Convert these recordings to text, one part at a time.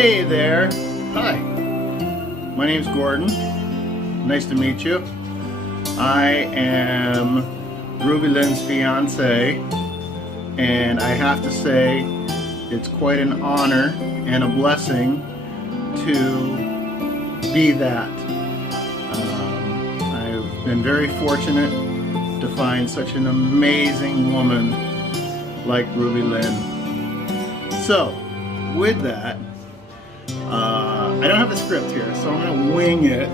Hey there. Hi. My name's Gordon. Nice to meet you. I am Rubilyn's fiance, and I have to say it's quite an honor and a blessing to be that. I've been very fortunate to find such an amazing woman like Rubilyn. So, with that, I don't have a script here, so I'm going to wing it.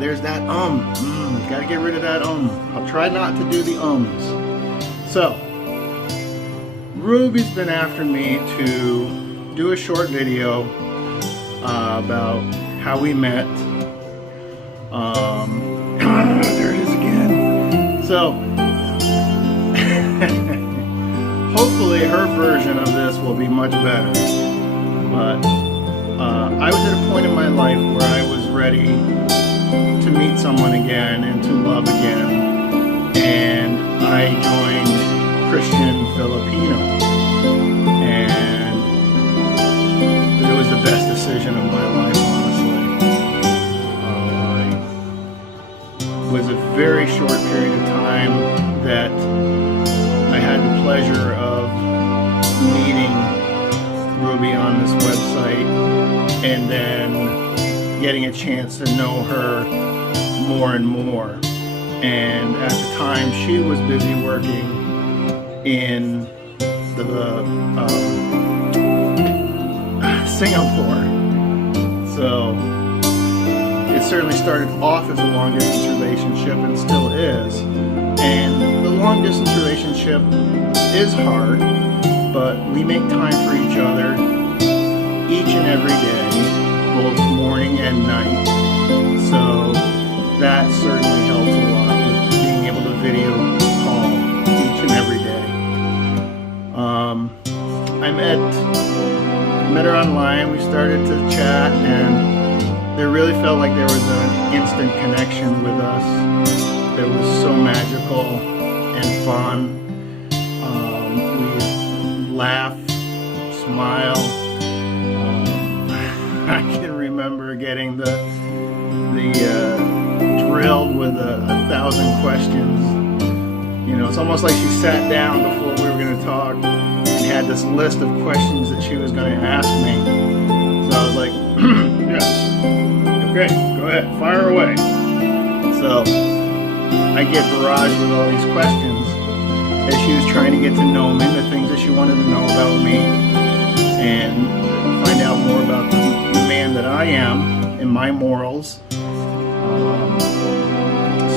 There's that gotta get rid of that I'll try not to do the ums. So, Ruby's been after me to do a short video about how we met. There it is again. So, hopefully her version of this will be much better. But I was at a point in my life where I was ready to meet someone again and to love again. And I joined Christian Filipino. And it was the best decision of my life, honestly. It was a very short period of time that I had the pleasure of meeting Ruby on this website and then getting a chance to know her more and more. And at the time she was busy working in the Singapore. So it certainly started off as a long distance relationship and still is. And the long distance relationship is hard, but we make time for each other each and every day, both morning and night. So that certainly helps a lot with being able to video call each and every day. I met her online, we started to chat, and there really felt like there was an instant connection with us that was so magical and fun. We laugh, smile. I can remember getting the drilled with a 1,000 questions. You know, it's almost like she sat down before we were going to talk and had this list of questions that she was going to ask me. So I was like, yes, okay, go ahead, fire away. So I get barraged with all these questions as she was trying to get to know me, the things that she wanted to know about me, and find out more about the man that I am and my morals.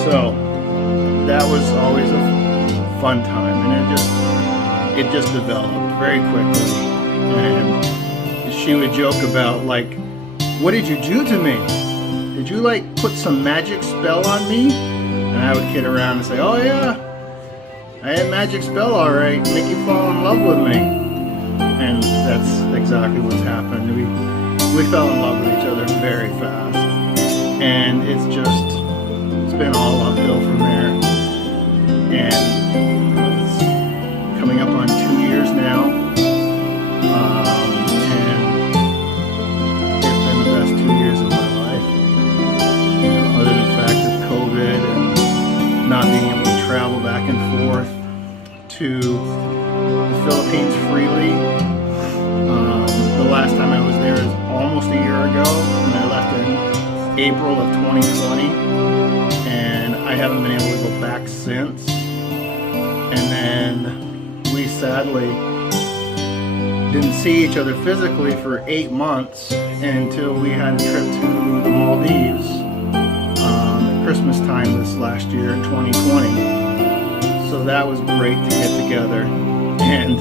So that was always a fun time, and it just developed very quickly. And she would joke about, like, what did you do to me? Did you like put some magic spell on me? And I would kid around and say, oh yeah, I had a magic spell alright, make you fall in love with me. And that's exactly what's happened. We fell in love with each other very fast. And it's been all uphill from there. And it's coming up on 2 years now. And it's been the best 2 years of my life. You know, other than the fact of COVID and not being able to travel back and forth to the Philippines freely. The last time I was there is almost a year ago, and I left in April of 2020, and I haven't been able to go back since. And then we sadly didn't see each other physically for 8 months until we had a trip to the Maldives at Christmas time this last year in 2020. So that was great to get together, and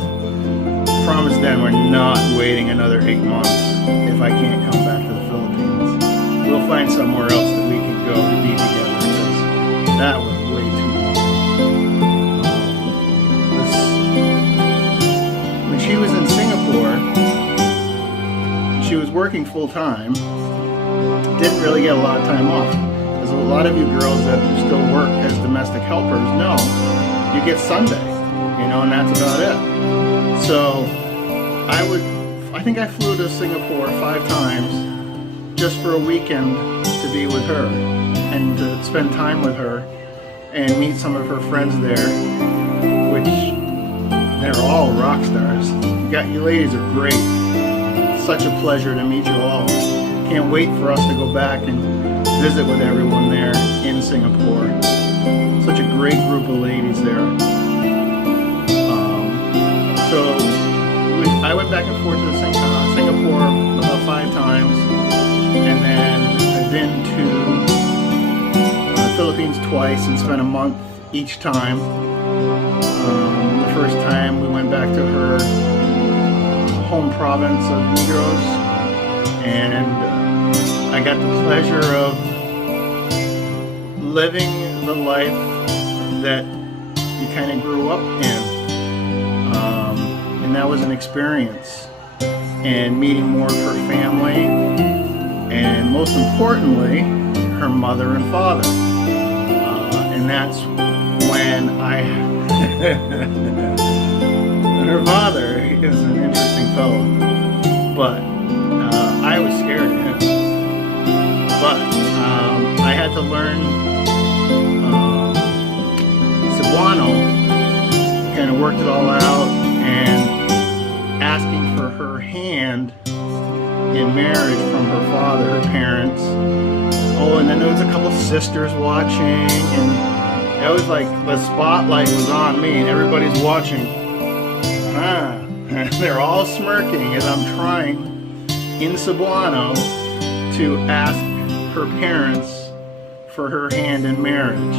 promise then we're not waiting another 8 months if I can't come back to the Philippines. We'll find somewhere else that we can go to be together, because that was way too long. When she was in Singapore, she was working full time, didn't really get a lot of time off. As a lot of you girls that still work as domestic helpers know, you get Sunday, you know, and that's about it. So I think I flew to Singapore 5 times just for a weekend to be with her and to spend time with her and meet some of her friends there, which they're all rock stars. You ladies are great. Such a pleasure to meet you all. Can't wait for us to go back and visit with everyone there in Singapore. Such a great group of ladies there. So I went back and forth to Singapore about 5 times, and then I've been to the Philippines twice and spent a month each time. The first time we went back to her home province of Negros, and I got the pleasure of living the life that you kind of grew up in. And that was an experience, and meeting more of her family, and most importantly, her mother and father. And that's when her father is an interesting fellow, but I was scared of him. But I had to learn Cebuano, kind of worked it all out, and asking for her hand in marriage from her father, her parents. Oh, and then there was a couple sisters watching, and it was like the spotlight was on me, and everybody's watching. And they're all smirking as I'm trying in Cebuano to ask her parents for her hand in marriage.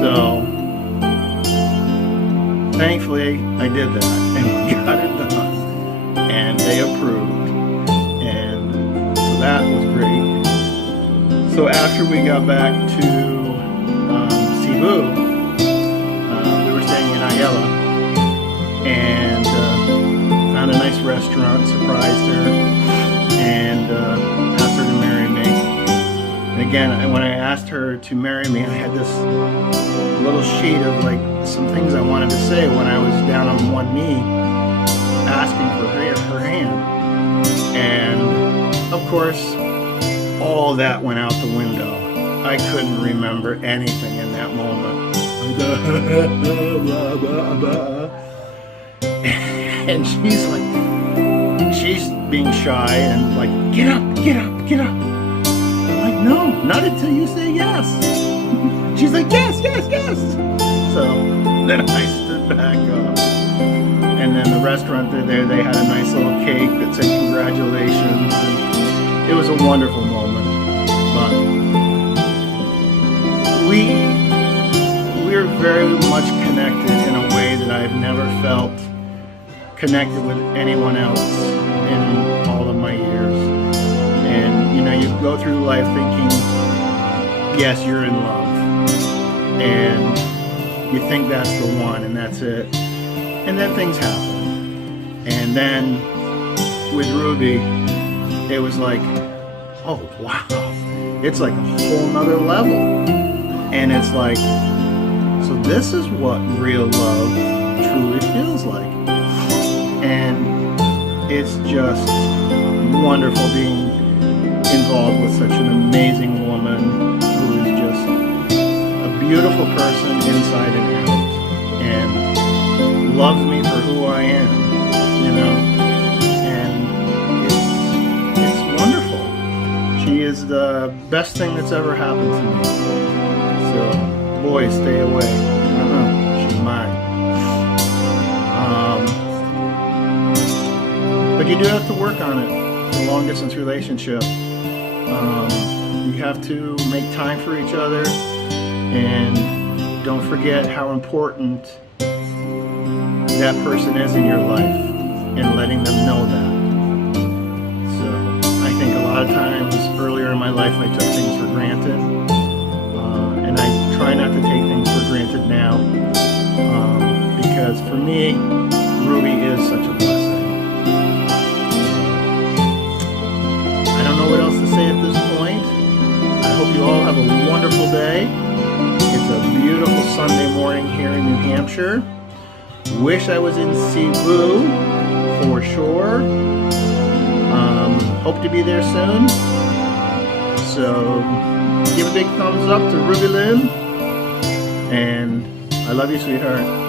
So thankfully, I did that, and we got it done, and they approved, and so that was great. So after we got back to Cebu, we were staying in Ayala, and found a nice restaurant, surprised her, and asked her to marry me. And again, when I asked her to marry me, I had this little sheet of like some things I wanted to say when I was down on one knee asking for her hand, and of course all that went out the window. I couldn't remember anything in that moment. And she's like, she's being shy and like, get up, get up, get up. I'm like, no, not until you say yes. She's like, yes, yes, yes. So then I stood back up, and then the restaurant there, they had a nice little cake that said congratulations, and it was a wonderful moment. But we're very much connected in a way that I've never felt connected with anyone else in all of my years. And you know, you go through life thinking, yes, you're in love, and you think that's the one and that's it, and then things happen. And then with Ruby, it was like, oh wow, it's like a whole nother level. And it's like, so this is what real love truly feels like. And it's just wonderful being involved with such an amazing woman who is just a beautiful person inside and out, and loves me for who I am, you know, and it's wonderful. She is the best thing that's ever happened to me. So, boys, stay away. She's mine. But you do have to work on it. It's a long distance relationship. You have to make time for each other, and don't forget how important that person is in your life, and letting them know that. So I think a lot of times earlier in my life I took things for granted, and I try not to take things for granted now, because for me, Ruby is such a blessing. I don't know what else to say at this point. I hope you all have a wonderful day. It's a beautiful Sunday morning here in New Hampshire. Wish I was in Cebu for sure. Hope to be there soon. So give a big thumbs up to Rubilyn, and I love you, sweetheart.